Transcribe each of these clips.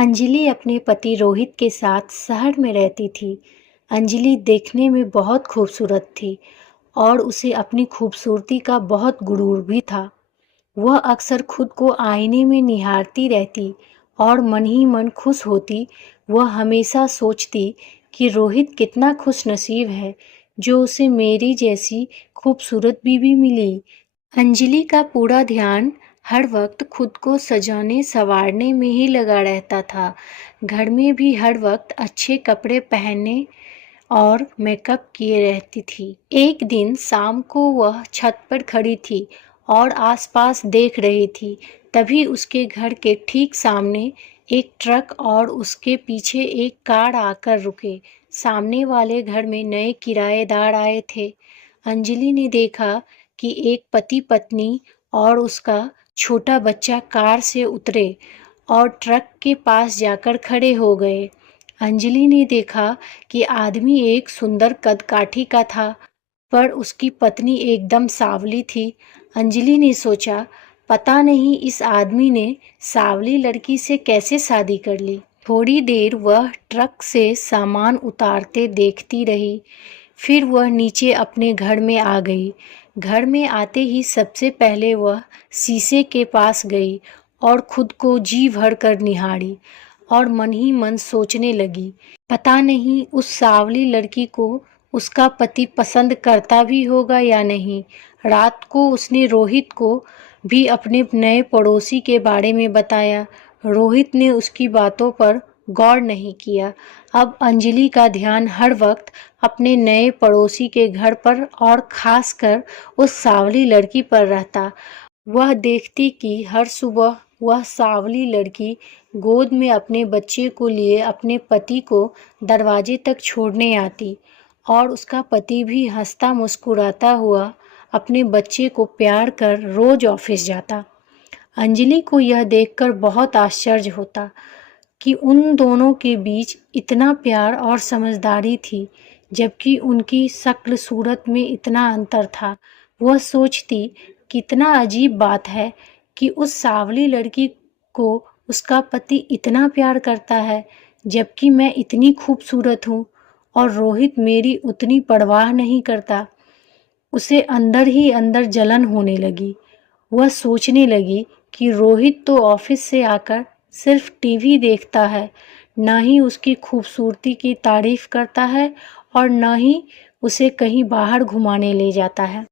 अंजलि अपने पति रोहित के साथ शहर में रहती थी। अंजलि देखने में बहुत खूबसूरत थी और उसे अपनी खूबसूरती का बहुत गुरूर भी था। वह अक्सर खुद को आईने में निहारती रहती और मन ही मन खुश होती। वह हमेशा सोचती कि रोहित कितना खुशनसीब है जो उसे मेरी जैसी खूबसूरत बीवी मिली। अंजलि का पूरा ध्यान हर वक्त खुद को सजाने संवारने में ही लगा रहता था। घर में भी हर वक्त अच्छे कपड़े पहनने और मेकअप किए रहती थी। एक दिन शाम को वह छत पर खड़ी थी और आसपास देख रही थी। तभी उसके घर के ठीक सामने एक ट्रक और उसके पीछे एक कार आकर रुके। सामने वाले घर में नए किराएदार आए थे। अंजलि ने देखा कि एक पति पत्नी और उसका छोटा बच्चा कार से उतरे और ट्रक के पास जाकर खड़े हो गए। अंजलि ने देखा कि आदमी एक सुंदर कदकाठी का था, पर उसकी पत्नी एकदम सांवली थी। अंजलि ने सोचा, पता नहीं इस आदमी ने सांवली लड़की से कैसे शादी कर ली। थोड़ी देर वह ट्रक से सामान उतारते देखती रही। फिर वह नीचे अपने घर में आ गई। घर में आते ही सबसे पहले वह शीशे के पास गई और खुद को जी भर कर निहारी और मन ही मन सोचने लगी, पता नहीं उस सांवली लड़की को उसका पति पसंद करता भी होगा या नहीं। रात को उसने रोहित को भी अपने नए पड़ोसी के बारे में बताया। रोहित ने उसकी बातों पर गौर नहीं किया। अब अंजलि का ध्यान हर वक्त अपने नए पड़ोसी के घर पर और खासकर उस सांवली लड़की पर रहता। वह देखती कि हर सुबह वह सांवली लड़की गोद में अपने बच्चे को लिए अपने पति को दरवाजे तक छोड़ने आती और उसका पति भी हंसता मुस्कुराता हुआ अपने बच्चे को प्यार कर रोज ऑफिस जाता। अंजलि को यह देखकर बहुत आश्चर्य होता कि उन दोनों के बीच इतना प्यार और समझदारी थी, जबकि उनकी शक्ल सूरत में इतना अंतर था। वह सोचती, कितना अजीब बात है कि उस सांवली लड़की को उसका पति इतना प्यार करता है, जबकि मैं इतनी खूबसूरत हूँ और रोहित मेरी उतनी परवाह नहीं करता। उसे अंदर ही अंदर जलन होने लगी। वह सोचने लगी कि रोहित तो ऑफिस से आकर सिर्फ टीवी देखता है, न ही उसकी खूबसूरती की तारीफ करता है और न ही उसे कहीं बाहर घुमाने ले जाता है।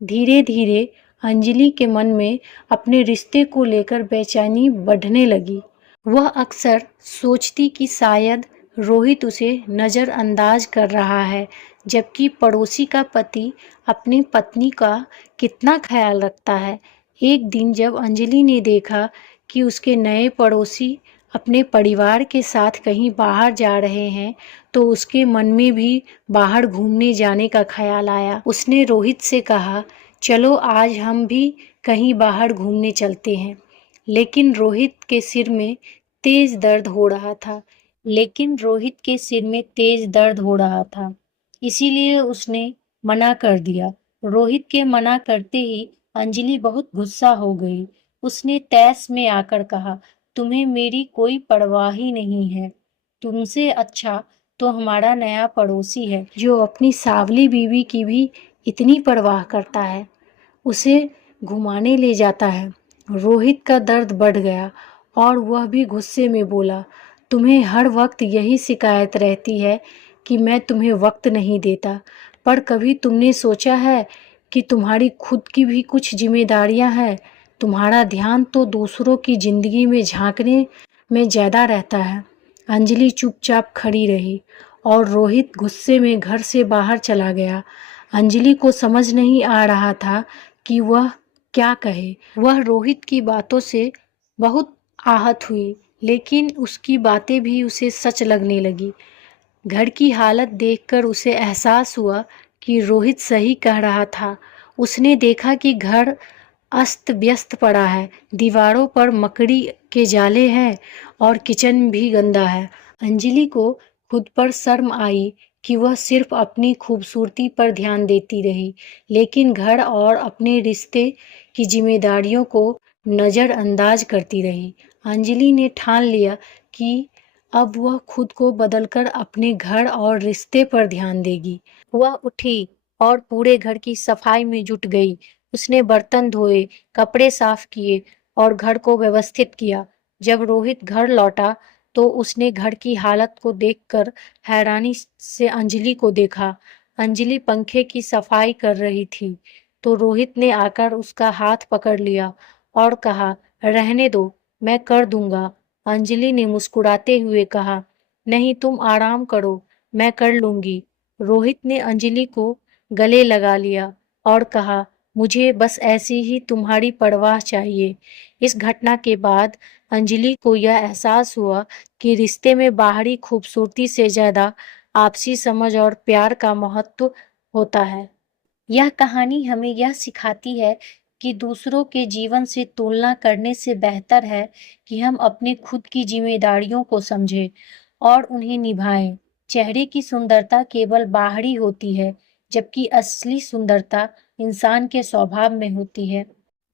धीरे धीरे अंजलि के मन में अपने रिश्ते को लेकर बेचैनी बढ़ने लगी। वह अक्सर सोचती कि शायद रोहित उसे नज़रअंदाज कर रहा है, जबकि पड़ोसी का पति अपनी पत्नी का कितना ख्याल रखता है। एक दिन जब अंजलि ने देखा कि उसके नए पड़ोसी अपने परिवार के साथ कहीं बाहर जा रहे हैं, तो उसके मन में भी बाहर घूमने जाने का ख्याल आया। उसने रोहित से कहा, चलो आज हम भी कहीं बाहर घूमने चलते हैं। लेकिन रोहित के सिर में तेज दर्द हो रहा था। इसीलिए उसने मना कर दिया। रोहित के मना करते ही अंजलि बहुत गुस्सा हो गई। उसने तैस में आकर कहा, तुम्हें मेरी कोई परवाह ही नहीं है। तुमसे अच्छा तो हमारा नया पड़ोसी है, जो अपनी सांवली बीवी की भी इतनी परवाह करता है, उसे घुमाने ले जाता है। रोहित का दर्द बढ़ गया और वह भी गुस्से में बोला, तुम्हें हर वक्त यही शिकायत रहती है कि मैं तुम्हें वक्त नहीं देता, पर कभी तुमने सोचा है कि तुम्हारी खुद की भी कुछ जिम्मेदारियां हैं। तुम्हारा ध्यान तो दूसरों की जिंदगी में झांकने में ज़्यादा रहता है। अंजलि चुपचाप खड़ी रही और रोहित गुस्से में घर से बाहर चला गया। अंजलि को समझ नहीं आ रहा था कि वह क्या कहे। वह रोहित की बातों से बहुत आहत हुई, लेकिन उसकी बातें भी उसे सच लगने लगी। घर की हालत देखकर उसे एहसास हुआ कि रोहित सही कह रहा था। उसने देखा कि घर अस्त व्यस्त पड़ा है, दीवारों पर मकड़ी के जाले हैं और किचन भी गंदा है। अंजलि को खुद पर शर्म आई कि वह सिर्फ अपनी खूबसूरती पर ध्यान देती रही, लेकिन घर और अपने रिश्ते की जिम्मेदारियों को नज़रअंदाज करती रही। अंजलि ने ठान लिया कि अब वह खुद को बदलकर अपने घर और रिश्ते पर ध्यान देगी। वह उठी और पूरे घर की सफाई में जुट गई। उसने बर्तन धोए, कपड़े साफ किए और घर को व्यवस्थित किया। जब रोहित घर लौटा तो उसने घर की हालत को देखकर हैरानी से अंजलि को देखा। अंजलि पंखे की सफाई कर रही थी, तो रोहित ने आकर उसका हाथ पकड़ लिया और कहा, रहने दो, मैं कर दूंगा। अंजलि ने मुस्कुराते हुए कहा, नहीं, तुम आराम करो, मैं कर लूंगी। रोहित ने अंजलि को गले लगा लिया और कहा, मुझे बस ऐसी ही तुम्हारी परवाह चाहिए। इस घटना के बाद अंजलि को यह एहसास हुआ कि रिश्ते में बाहरी खूबसूरती से ज्यादा आपसी समझ और प्यार का महत्व होता है। यह कहानी हमें यह सिखाती है कि दूसरों के जीवन से तुलना करने से बेहतर है कि हम अपने खुद की जिम्मेदारियों को समझें और उन्हें निभाएं। चेहरे की सुंदरता केवल बाहरी होती है, जबकि असली सुंदरता इंसान के स्वभाव में होती है।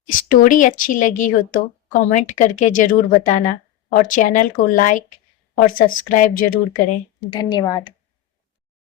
स्टोरी अच्छी लगी हो तो कमेंट करके जरूर बताना और चैनल को लाइक और सब्सक्राइब जरूर करें। धन्यवाद।